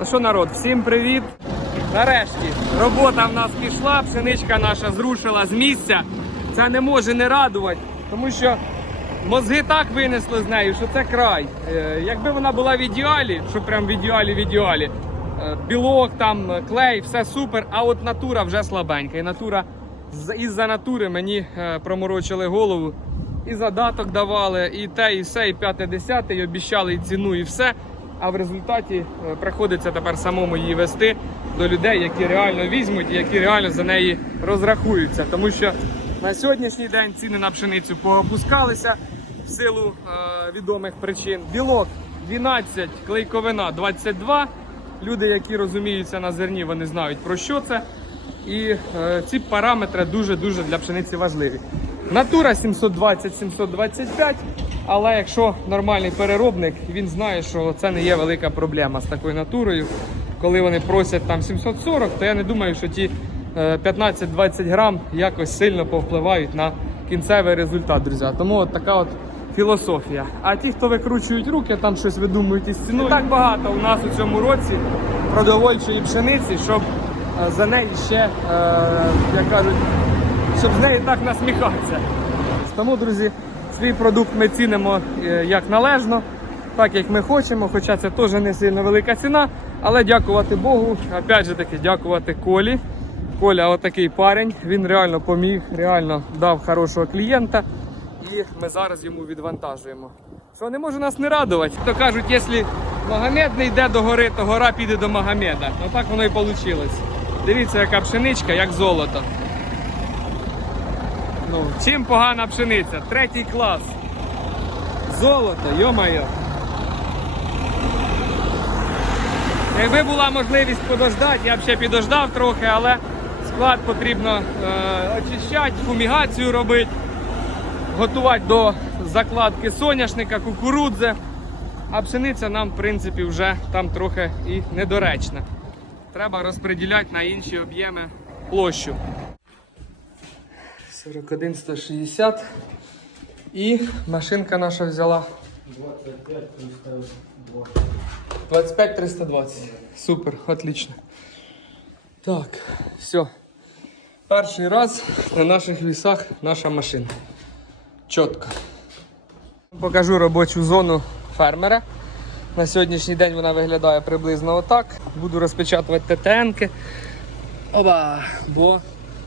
Ну що, народ, всім привіт! Нарешті робота в нас пішла, пшеничка наша зрушила з місця. Це не може не радувати, тому що мозги так винесли з нею, що це край. Е, Якби вона була в ідеалі, що прям в ідеалі, в ідеалі, е, білок, там, клей, все супер, а от натура вже слабенька. І натура із-за натури мені е, проморочили голову. І задаток давали, і те, і все, і п'яте, десяте, і обіцяли і ціну, і все. А в результаті е, приходиться тепер самому її вести до людей, які реально візьмуть і які реально за неї розрахуються. Тому що на сьогоднішній день ціни на пшеницю поопускалися в силу е, відомих причин. Білок 12, клейковина 22. Люди, які розуміються на зерні, вони знають про що це. І е, ці параметри дуже-дуже для пшениці важливі. Натура 720-725, але якщо нормальний переробник, він знає, що це не є велика проблема з такою натурою. Коли вони просять там 740, то я не думаю, що ті е, 15-20 грам якось сильно повпливають на кінцевий результат, друзі. Тому от така от філософія. А ті, хто викручують руки, там щось видумують із ціною. Не так багато у нас у цьому році продовольчої пшениці, щоб е, за неї ще, е, як кажуть, щоб з неї так насміхатися. Тому, друзі, свій продукт ми цінимо е, як належно, так як ми хочемо, хоча це теж не сильно велика ціна. Але дякувати Богу, опять же таки, дякувати Колі. Коля отакий парень, він реально поміг, реально дав хорошого клієнта. І ми зараз йому відвантажуємо. Що не може нас не радувати. То кажуть, якщо Магомед не йде до гори, то гора піде до Магомеда. Ну так воно і вийшло. Дивіться, яка пшеничка, як золото. Ну, чим погана пшениця? Третій клас. Золото, йо-моє. Якби була можливість подождати, я б ще підождав трохи, але склад потрібно е, очищати, фумігацію робити, готувати до закладки соняшника, кукурудзи. А пшениця нам, в принципі, вже там трохи і недоречна. Треба розподіляти на інші об'єми площу. 41 160. І машинка наша взяла 25 320. Супер, отлично. Так, все. Перший раз на наших вісах наша машина. Чітко. Покажу робочу зону фермера. На сьогоднішній день вона виглядає приблизно отак. Буду розпечатувати ТТНки. Оба, бо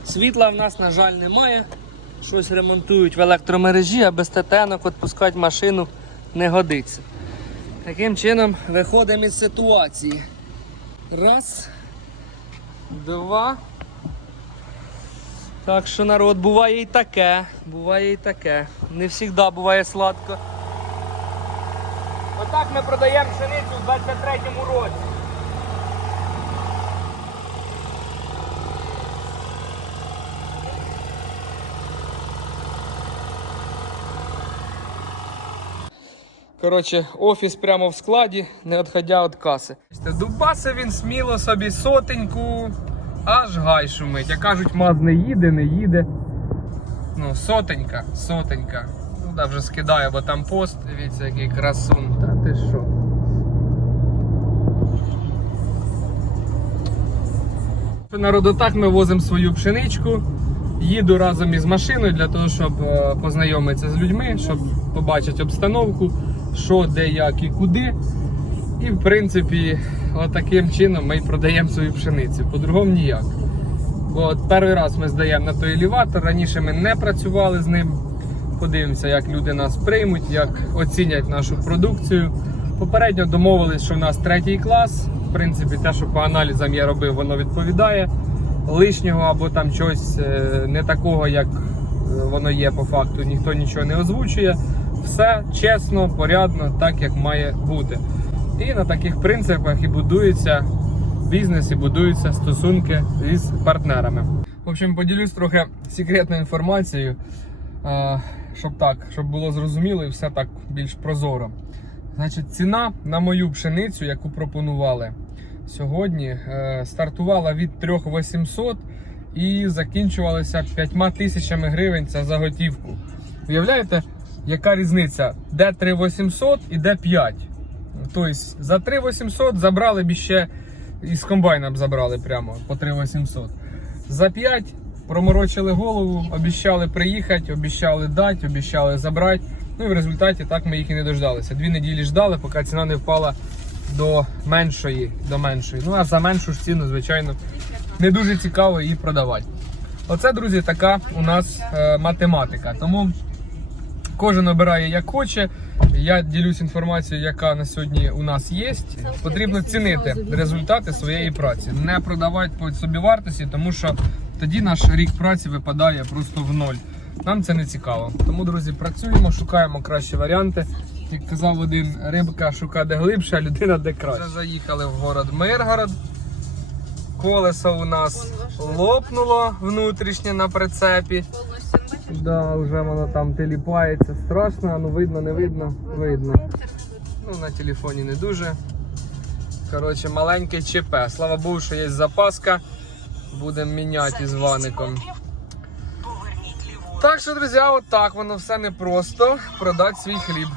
світла в нас, на жаль, немає. Щось ремонтують в електромережі, а без ТТНок відпускати машину не годиться. Таким чином виходимо із ситуації. Раз, два. Так що народ, буває і таке, буває і таке. Не завжди буває сладко. Отак ми продаємо пшеницю в 23-му році. Коротше, офіс прямо в складі, не відходя від каси. Дубаси він сміло собі сотеньку, аж гай шумить. Як кажуть, маз не їде, не їде. Ну, сотенька, сотенька. Ну, да, вже скидаю, бо там пост. Дивіться, який красун. Та ти що? Народу так ми возимо свою пшеничку. Їду разом із машиною для того, щоб е, познайомитися з людьми, щоб побачити обстановку, що, де, як і куди. І в принципі, отаким чином ми й продаємо свою пшеницю. По-другому ніяк. От перший раз ми здаємо на той елеватор, раніше ми не працювали з ним. Подивимося, як люди нас приймуть, як оцінять нашу продукцію. Попередньо домовились, що в нас третій клас. В принципі, те, що по аналізам я робив, воно відповідає. Лишнього або там щось е, не такого, як е, воно є по факту, ніхто нічого не озвучує. Все чесно, порядно, так як має бути. І на таких принципах і будується бізнес, і будуються стосунки із партнерами. В общем, поділюсь трохи секретною інформацією, е, щоб так, щоб було зрозуміло і все так більш прозоро. Значить, ціна на мою пшеницю, яку пропонували сьогодні, е, стартувала від 3800 і закінчувалася 5 тисячами гривень за готівку. Уявляєте, яка різниця? Де 3800 і де 5? Тобто за 3800 забрали б ще із комбайна б забрали прямо по 3800. За 5 проморочили голову, обіщали приїхати, обіщали дати, обіщали забрати. Ну і в результаті так ми їх і не дождалися. Дві неділі ждали, поки ціна не впала до меншої. До меншої. Ну а за меншу ж ціну, звичайно, не дуже цікаво її продавати. Оце, друзі, така у нас е, математика. Тому кожен обирає як хоче. Я ділюсь інформацією, яка на сьогодні у нас є. Потрібно цінити результати своєї праці, не продавати по собівартості, тому що тоді наш рік праці випадає просто в ноль. Нам це не цікаво. Тому, друзі, працюємо, шукаємо кращі варіанти. Як казав один, рибка шукає де глибше, а людина де краще. Вже заїхали в город Миргород. Колесо у нас лопнуло внутрішнє на прицепі. Да, вже воно там теліпається. Страшно, ну видно, не видно, видно. Ну, на телефоні не дуже. Коротше, маленьке ЧП. Слава Богу, що є запаска. Будемо міняти з ваником. Так що, друзі, от так воно все непросто продати свій хліб.